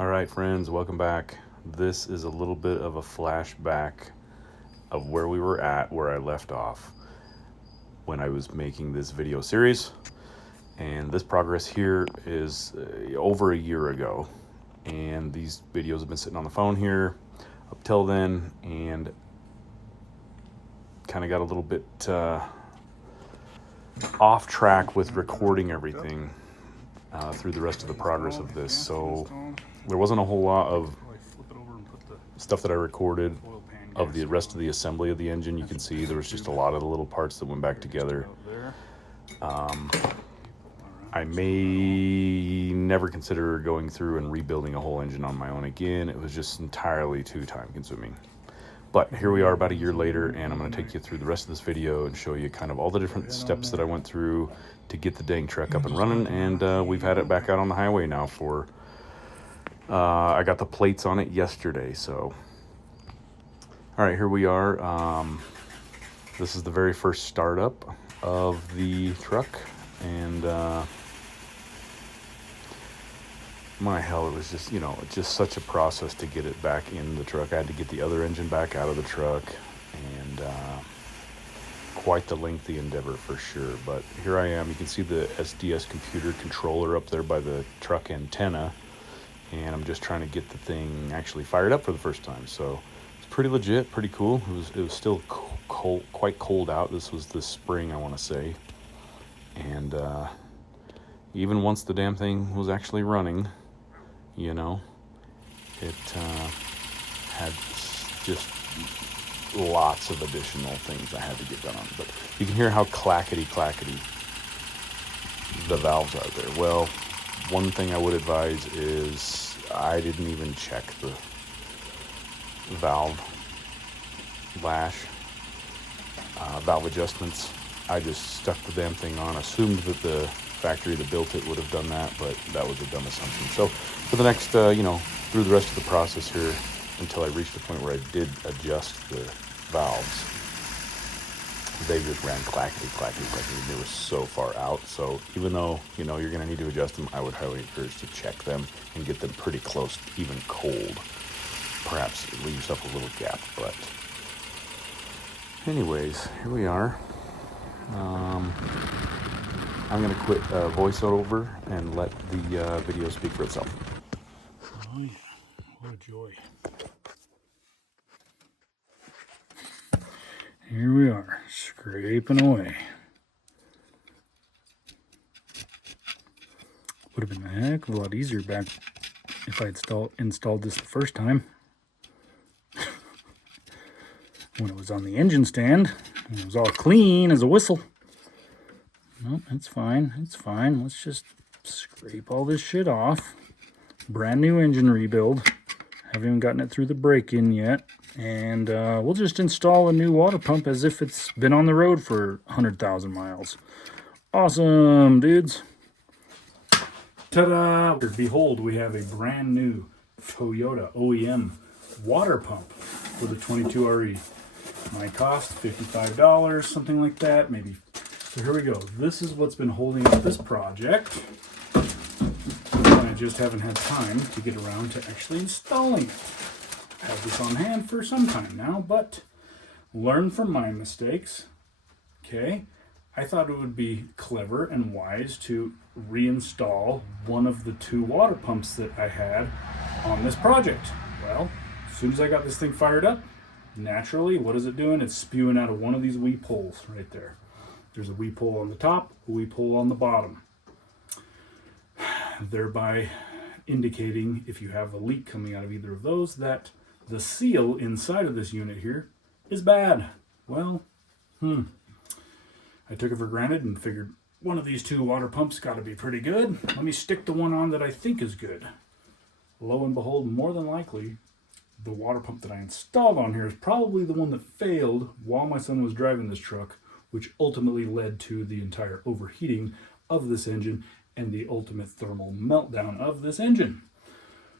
All right, friends, welcome back. This is a little bit of a flashback of where we were at, where I left off when I was making this video series. And this progress here is over a year ago. And these videos have been sitting on the phone here up till then, and kind of got a little bit off track with recording everything through the rest of the progress of this. So there wasn't a whole lot of stuff that I recorded of the rest of the assembly of the engine. You can see there was just a lot of the little parts that went back together. I may never consider going through and rebuilding a whole engine on my own again. It was just entirely too time consuming. But here we are about a year later, and I'm going to take you through the rest of this video and show you kind of all the different steps that I went through to get the dang truck up and running. And we've had it back out on the highway now for, I got the plates on it yesterday. So, all right, here we are. This is the very first startup of the truck. And my hell, it was just, just such a process to get it back in the truck. I had to get the other engine back out of the truck, and quite the lengthy endeavor for sure. But here I am. You can see the SDS computer controller up there by the truck antenna, and I'm just trying to get the thing actually fired up for the first time. So it's pretty legit, pretty cool. It was still cold, quite cold out. This was this spring, I want to say. And even once the damn thing was actually running, it had just lots of additional things I had to get done on. But you can hear how clackety the valves are there. Well, one thing I would advise is I didn't even check the valve lash, valve adjustments. I just stuck the damn thing on, assumed that the factory that built it would have done that, but that was a dumb assumption. So for the next, through the rest of the process here, until I reached the point where I did adjust the valves, they just ran clackety. They were so far out. So even though, you're going to need to adjust them, I would highly encourage to check them and get them pretty close, even cold. Perhaps leave yourself a little gap. But anyways, here we are. I'm going to quit voiceover and let the video speak for itself. Oh yeah, what a joy. Here we are, scraping away. Would have been a heck of a lot easier back if I had installed this the first time. When it was on the engine stand, and it was all clean as a whistle. Nope, it's fine, Let's just scrape all this shit off. Brand new engine rebuild. Haven't even gotten it through the break-in yet. And we'll just install a new water pump as if it's been on the road for 100,000 miles. Awesome, dudes. Ta-da! Behold, we have a brand new Toyota OEM water pump for the 22RE. Might cost $55, something like that, maybe. So here we go. This is what's been holding up this project. I just haven't had time to get around to actually installing it. I have this on hand for some time now, but learn from my mistakes. Okay, I thought it would be clever and wise to reinstall one of the two water pumps that I had on this project. Well, as soon as I got this thing fired up, naturally, what is it doing? It's spewing out of one of these wee poles right there. There's a wee pole on the top, a wee pole on the bottom, thereby indicating, if you have a leak coming out of either of those, that the seal inside of this unit here is bad. Well, I took it for granted and figured one of these two water pumps got to be pretty good. Let me stick the one on that I think is good. Lo and behold, more than likely, the water pump that I installed on here is probably the one that failed while my son was driving this truck, which ultimately led to the entire overheating of this engine and the ultimate thermal meltdown of this engine.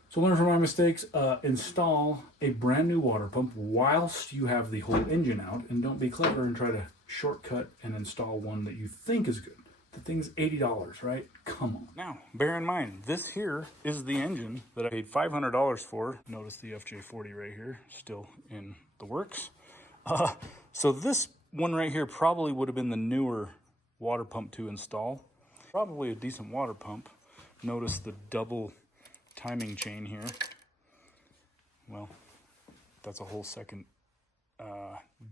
So learn from my mistakes, install a brand new water pump whilst you have the whole engine out, and don't be clever and try to shortcut and install one that you think is good. The thing's $80, right? Come on. Now, bear in mind, this here is the engine that I paid $500 for. Notice the FJ40 right here, still in the works. So this one right here probably would have been the newer water pump to install. Probably a decent water pump. Notice the double timing chain here. Well, that's a whole second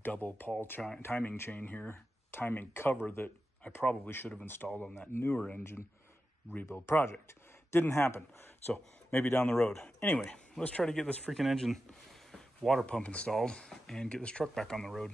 double Paul timing chain here. Timing cover that I probably should have installed on that newer engine rebuild project. Didn't happen. So maybe down the road. Anyway, let's try to get this freaking engine water pump installed and get this truck back on the road.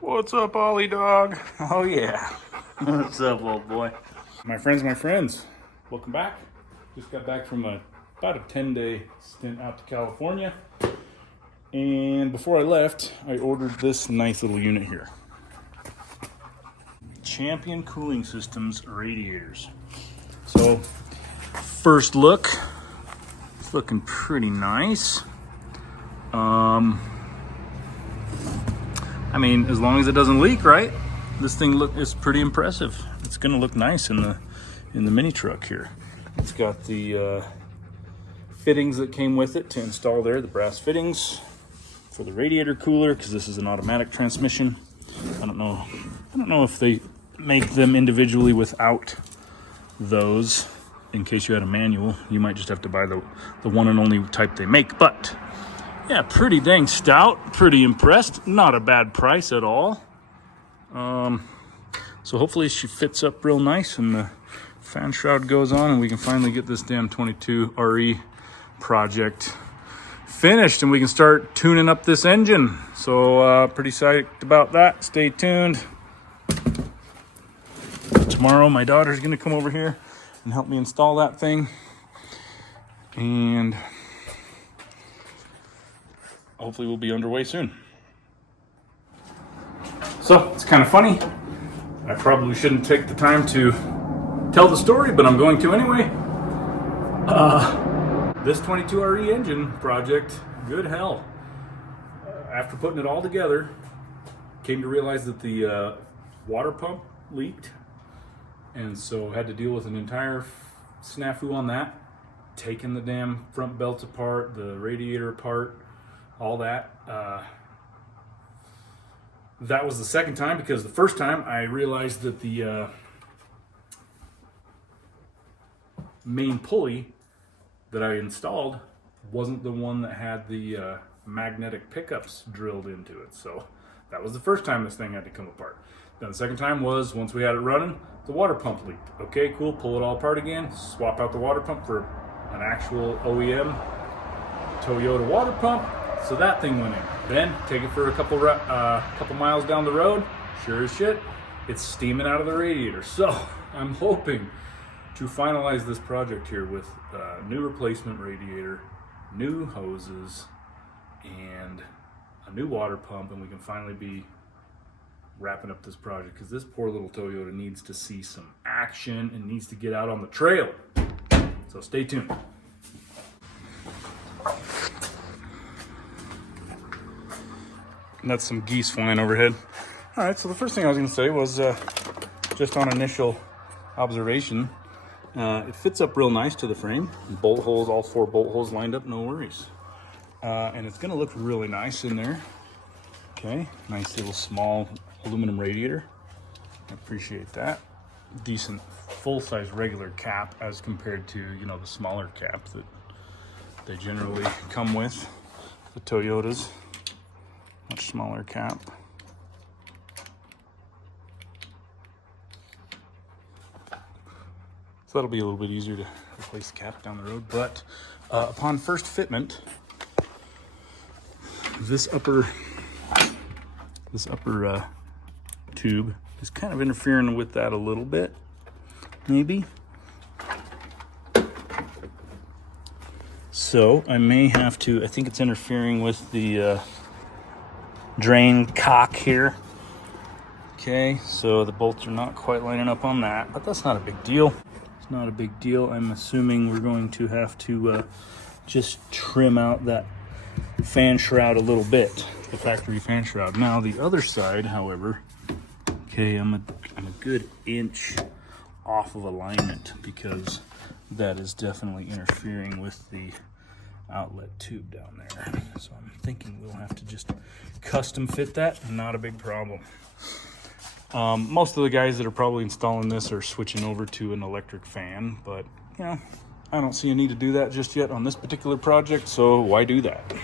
What's up, Ollie dog? Oh yeah. What's up, old boy? My friends, welcome back. Just got back from about a 10-day stint out to California. And before I left, I ordered this nice little unit here. Champion Cooling Systems radiators. So, first look, it's looking pretty nice. I mean, as long as it doesn't leak, right? This thing is pretty impressive. It's gonna look nice in the mini truck here. It's got the fittings that came with it to install there, the brass fittings for the radiator cooler, because this is an automatic transmission. I don't know if they make them individually without those. In case you had a manual, you might just have to buy the one and only type they make. But yeah, pretty dang stout, pretty impressed. Not a bad price at all. So hopefully she fits up real nice and the fan shroud goes on and we can finally get this damn 22 RE project finished and we can start tuning up this engine. So pretty psyched about that. Stay tuned. Tomorrow my daughter's gonna come over here and help me install that thing. And hopefully we'll be underway soon. So it's kind of funny. I probably shouldn't take the time to tell the story, but I'm going to anyway. This 22RE engine project, good hell. After putting it all together, came to realize that the water pump leaked, and so had to deal with an entire snafu on that. Taking the damn front belts apart, the radiator apart, all that. That was the second time, because the first time I realized that the main pulley that I installed wasn't the one that had the magnetic pickups drilled into it. So that was the first time this thing had to come apart. Then the second time was, once we had it running, the water pump leaked. Okay, cool, pull it all apart again, swap out the water pump for an actual OEM Toyota water pump. So that thing went in. Then take it for a couple miles down the road. Sure as shit, it's steaming out of the radiator. So I'm hoping to finalize this project here with new replacement radiator, new hoses, and a new water pump, and we can finally be wrapping up this project, because this poor little Toyota needs to see some action and needs to get out on the trail. So stay tuned. And that's some geese flying overhead. All right, so the first thing I was going to say was just on initial observation, it fits up real nice to the frame. Bolt holes, all 4 bolt holes lined up, no worries. And it's going to look really nice in there. Okay, nice little small aluminum radiator. I appreciate that. Decent full-size regular cap as compared to, you know, the smaller cap that they generally come with. The Toyotas, much smaller cap. So that'll be a little bit easier to replace the cap down the road. But upon first fitment, this upper tube is kind of interfering with that a little bit, maybe. So I may have to, I think it's interfering with the drain cock here. Okay, so the bolts are not quite lining up on that, but that's not a big deal. It's not a big deal. I'm assuming we're going to have to just trim out that fan shroud a little bit, the factory fan shroud. Now the other side, however, okay, I'm a good inch off of alignment because that is definitely interfering with the outlet tube down there. So I'm thinking we'll have to just custom fit that. Not a big problem. Most of the guys that are probably installing this are switching over to an electric fan, but you know, I don't see a need to do that just yet on this particular project, so why do that?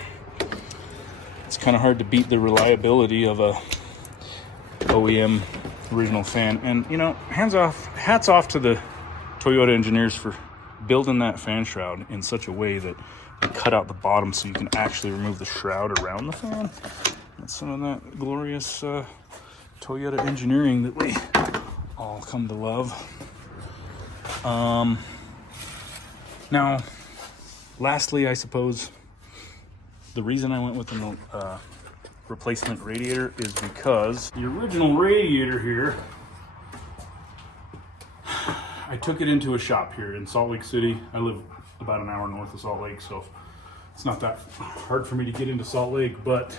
It's kind of hard to beat the reliability of a OEM original fan. And you know, hats off to the Toyota engineers for building that fan shroud in such a way that they cut out the bottom so you can actually remove the shroud around the fan. That's some of that glorious Toyota engineering that we all come to love. Now, lastly, I suppose the reason I went with an replacement radiator is because the original radiator here, I took it into a shop here in Salt Lake City. I live about an hour north of Salt Lake, so it's not that hard for me to get into Salt Lake, but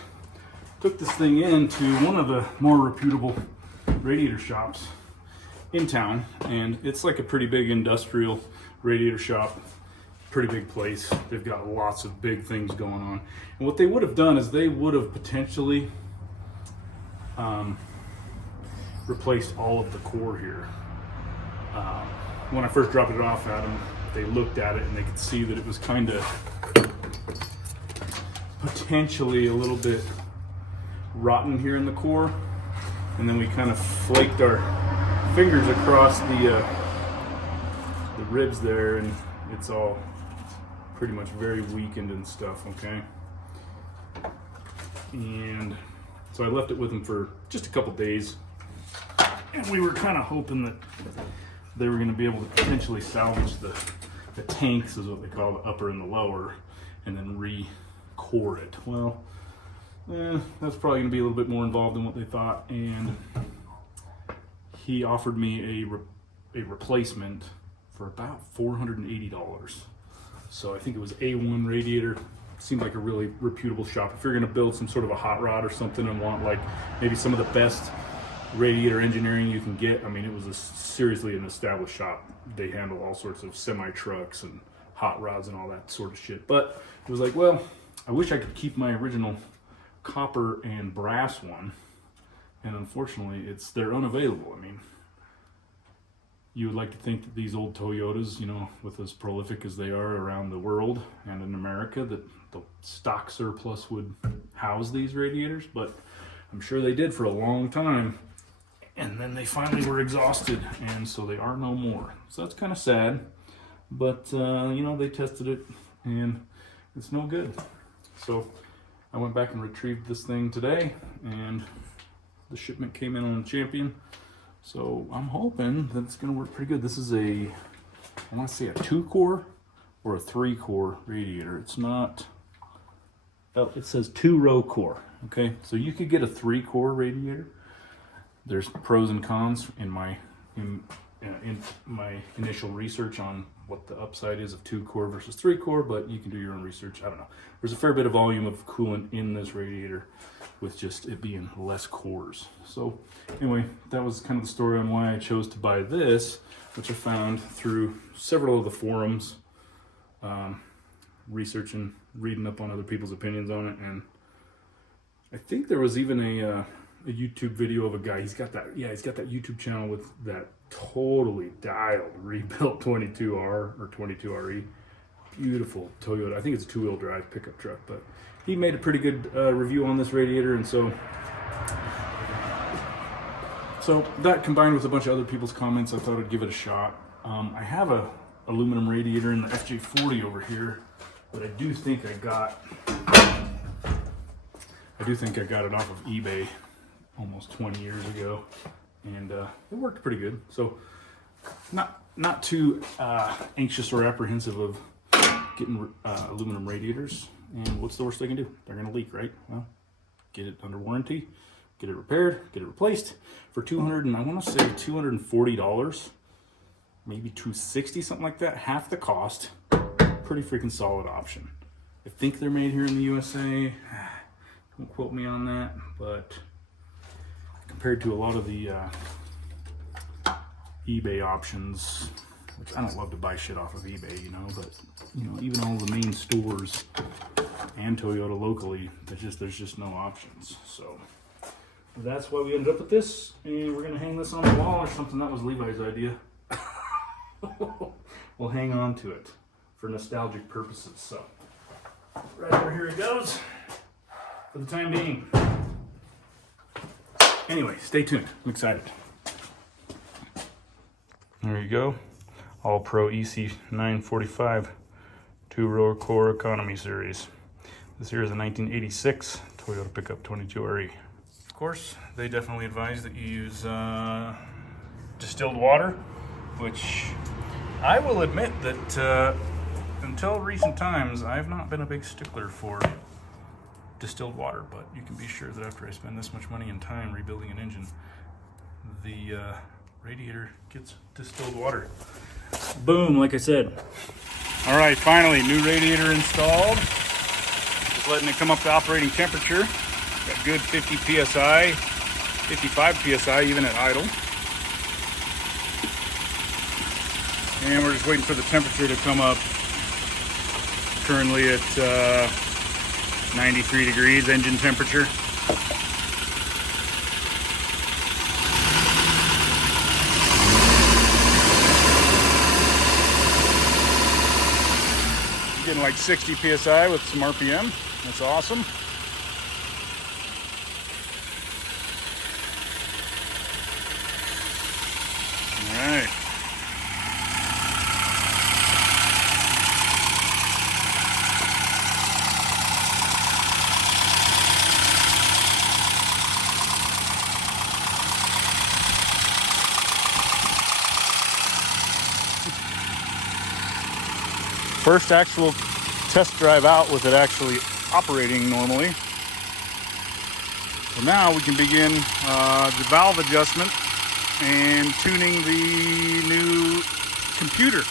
took this thing into one of the more reputable radiator shops in town, and it's like a pretty big industrial radiator shop, pretty big place. They've got lots of big things going on. And what they would have done is they would have potentially replaced all of the core here. When I first dropped it off at them, they looked at it and they could see that it was kind of potentially a little bit rotten here in the core. And then we kind of flaked our fingers across the ribs there, and it's all pretty much very weakened and stuff, okay? And so I left it with them for just a couple days, and we were kind of hoping that they were going to be able to potentially salvage the tanks, is what they call the upper and the lower, and then re-core it. Well, that's probably going to be a little bit more involved than what they thought, and he offered me a replacement for about $480. So I think it was A1 Radiator. Seemed like a really reputable shop. If you're going to build some sort of a hot rod or something and want like maybe some of the best radiator engineering you can get, I mean, it was seriously an established shop. They handle all sorts of semi trucks and hot rods and all that sort of shit. But it was like, well, I wish I could keep my original copper and brass one, and unfortunately they're unavailable. I mean, you would like to think that these old Toyotas, you know, with as prolific as they are around the world and in America, that the stock surplus would house these radiators, but I'm sure they did for a long time, and then they finally were exhausted, and so they are no more. So that's kind of sad, but you know, they tested it and it's no good. So I went back and retrieved this thing today, and the shipment came in on Champion. So I'm hoping that it's going to work pretty good. This is I want to say a 2-core or a 3-core radiator. It's not, oh, it says 2-row core. Okay, so you could get a 3-core radiator. There's pros and cons in my initial research on what the upside is of 2-core versus 3-core, but you can do your own research. I don't know. There's a fair bit of volume of coolant in this radiator with just it being less cores. So anyway, that was kind of the story on why I chose to buy this, which I found through several of the forums, researching, reading up on other people's opinions on it, and I think there was even a YouTube video of a guy. He's got that YouTube channel with that totally dialed, rebuilt 22R or 22RE. Beautiful Toyota. I think it's a 2-wheel drive pickup truck, but he made a pretty good review on this radiator, and so that combined with a bunch of other people's comments, I thought I'd give it a shot. I have a aluminum radiator in the FJ40 over here, but I do think I got it off of eBay, almost 20 years ago, and it worked pretty good. So not too anxious or apprehensive of getting aluminum radiators. And what's the worst they can do? They're going to leak, right? Well, get it under warranty, get it repaired, get it replaced for $240, maybe $260, something like that. Half the cost. Pretty freaking solid option. I think they're made here in the USA. Don't quote me on that, but compared to a lot of the eBay options, which I don't love to buy shit off of eBay, you know, but you know, even all the main stores and Toyota locally, there's just no options. So that's why we ended up with this, and we're gonna hang this on the wall or something. That was Levi's idea. We'll hang on to it for nostalgic purposes. So right over here it goes for the time being. Anyway, stay tuned. I'm excited. There you go. All Pro EC 945 two-row core economy series. This here is a 1986 Toyota pickup 22RE. Of course, they definitely advise that you use distilled water, which I will admit that until recent times, I've not been a big stickler for distilled water, but you can be sure that after I spend this much money and time rebuilding an engine, the radiator gets distilled water. Boom, like I said. All right, finally, new radiator installed. Just letting it come up to operating temperature. Got good 50 PSI, 55 PSI even at idle. And we're just waiting for the temperature to come up. Currently at 93 degrees engine temperature. Getting like 60 PSI with some RPM. That's awesome. All right. First actual test drive out with it actually operating normally. So now we can begin the valve adjustment and tuning the new computer,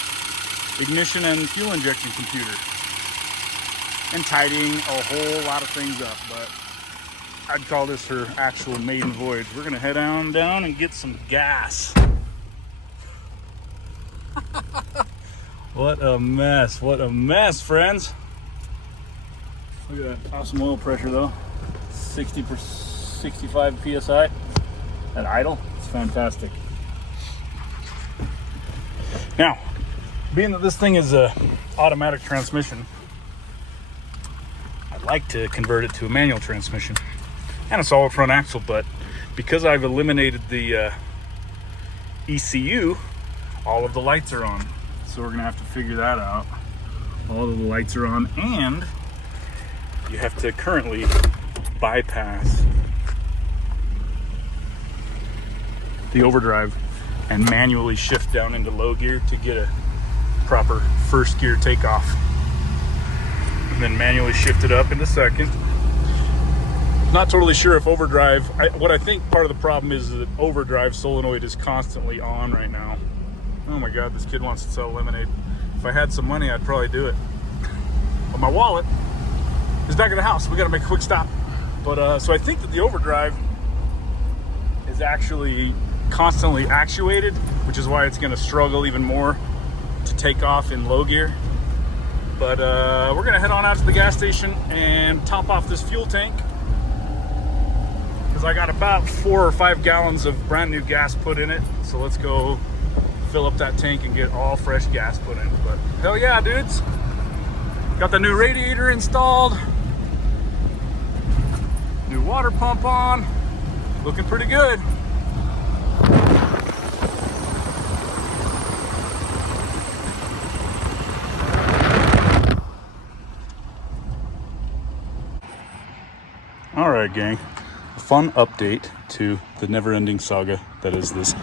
ignition and fuel injection computer, and tidying a whole lot of things up. But I'd call this her actual maiden voyage. We're gonna head on down and get some gas. What a mess, friends. Look at that awesome oil pressure though. 65 PSI at idle. It's fantastic. Now, being that this thing is a automatic transmission, I'd like to convert it to a manual transmission and a solid front axle, but because I've eliminated the ECU, all of the lights are on. So we're gonna have to figure that out. All of the lights are on, and you have to currently bypass the overdrive and manually shift down into low gear to get a proper first gear takeoff. And then manually shift it up into second. Not totally sure if overdrive, what I think part of the problem is that overdrive solenoid is constantly on right now. Oh my God, this kid wants to sell lemonade. If I had some money, I'd probably do it. But my wallet is back at the house. We gotta make a quick stop. But so I think that the overdrive is actually constantly actuated, which is why it's gonna struggle even more to take off in low gear. But we're gonna head on out to the gas station and top off this fuel tank, because I got about 4 or 5 gallons of brand new gas put in it. So let's go fill up that tank and get all fresh gas put in. But hell yeah, dudes. Got the new radiator installed. New water pump on. Looking pretty good. All right, gang. fun update to the never-ending saga that is this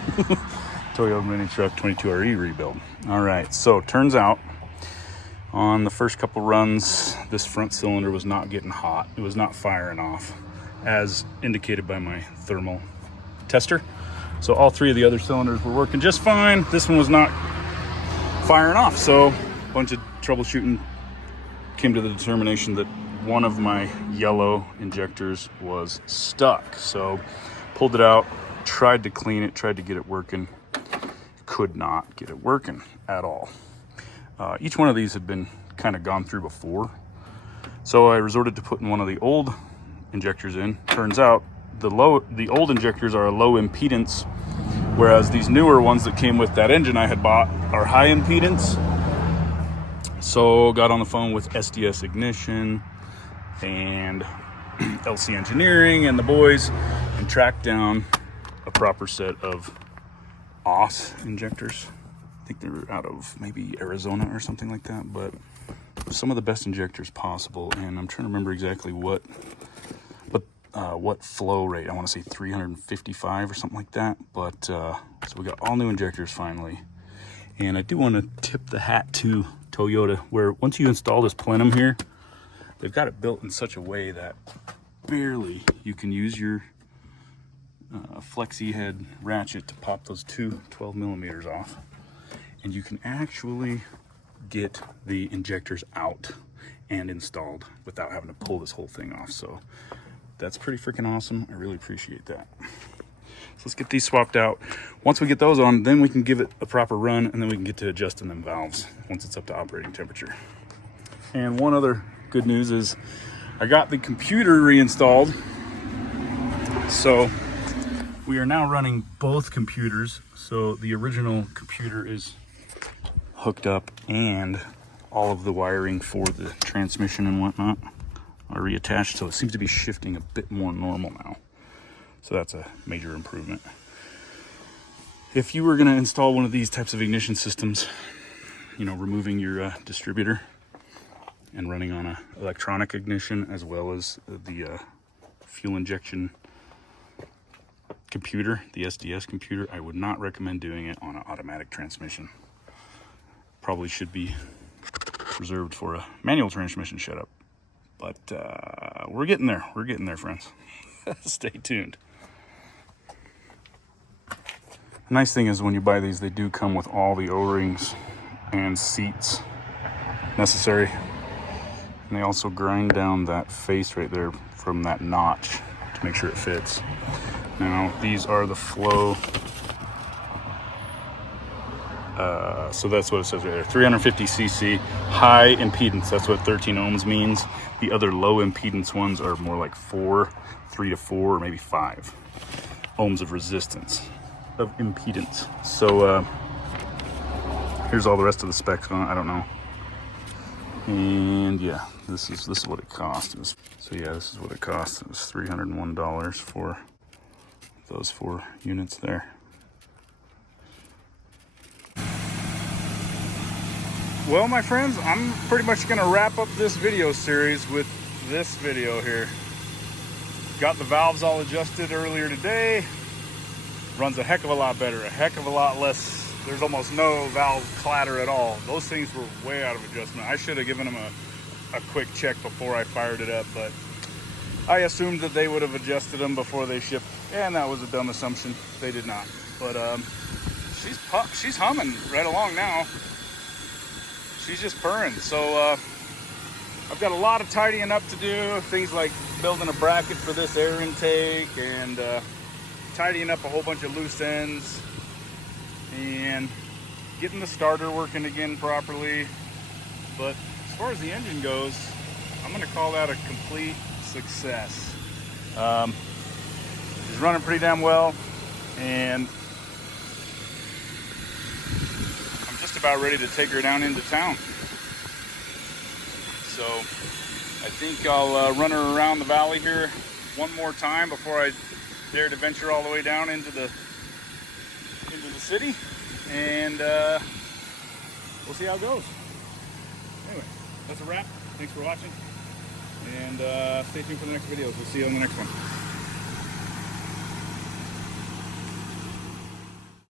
Toyota mini truck 22RE rebuild. All right, so turns out on the first couple runs, this front cylinder was not getting hot. It was not firing off, as indicated by my thermal tester. So all three of the other cylinders were working just fine. This one was not firing off. So a bunch of troubleshooting came to the determination that one of my yellow injectors was stuck. So pulled it out, tried to clean it, tried to get it working. Could not get it working at all. Each one of these had been kind of gone through before. So I resorted to putting one of the old injectors in. Turns out the old injectors are a low impedance, whereas these newer ones that came with that engine I had bought are high impedance. So got on the phone with SDS Ignition and LC Engineering and the boys and tracked down a proper set of OS injectors. I think they're out of maybe Arizona or something like that, but some of the best injectors possible. And I'm trying to remember exactly what flow rate. I want to say 355 or something like that. But so we got all new injectors finally. And I do want to tip the hat to Toyota, where once you install this plenum here, they've got it built in such a way that barely you can use your flexi head ratchet to pop those two 12 millimeters off. And you can actually get the injectors out and installed without having to pull this whole thing off. So that's pretty freaking awesome. I really appreciate that. So let's get these swapped out. Once we get those on, then we can give it a proper run, and then we can get to adjusting them valves once it's up to operating temperature. And one other good news is I got the computer reinstalled. So we are now running both computers. So the original computer is hooked up, and all of the wiring for the transmission and whatnot are reattached. So it seems to be shifting a bit more normal now. So that's a major improvement. If you were going to install one of these types of ignition systems, you know, removing your distributor and running on a electronic ignition as well as the fuel injection computer, the SDS computer, I would not recommend doing it on an automatic transmission. Probably should be reserved for a manual transmission setup. But we're getting there. We're getting there, friends. Stay tuned. The nice thing is when you buy these, they do come with all the O-rings and seats necessary. And they also grind down that face right there from that notch to make sure it fits. Now, these are the flow. So that's what it says right there. 350 cc high impedance. That's what 13 ohms means. The other low impedance ones are more like 3 to 4, or maybe 5 ohms of resistance, of impedance. So here's all the rest of the specs on it. I don't know. And yeah, this is what it cost. So yeah, this is what it cost. It was $301 for those 4 units there. Well, my friends, I'm pretty much going to wrap up this video series with this video here. Got the valves all adjusted earlier today. Runs a heck of a lot better, a heck of a lot less. There's almost no valve clatter at all. Those things were way out of adjustment. I should have given them a quick check before I fired it up, but I assumed that they would have adjusted them before they shipped, and that was a dumb assumption. They did not. But she's humming right along now. She's just purring. So I've got a lot of tidying up to do. Things like building a bracket for this air intake and tidying up a whole bunch of loose ends and getting the starter working again properly. But as far as the engine goes, I'm going to call that a complete success. She's running pretty damn well, and I'm just about ready to take her down into town. So I think I'll run her around the valley here one more time before I dare to venture all the way down into the city, and we'll see how it goes. Anyway, that's a wrap. Thanks for watching, and stay tuned for the next videos. We'll see you on the next one.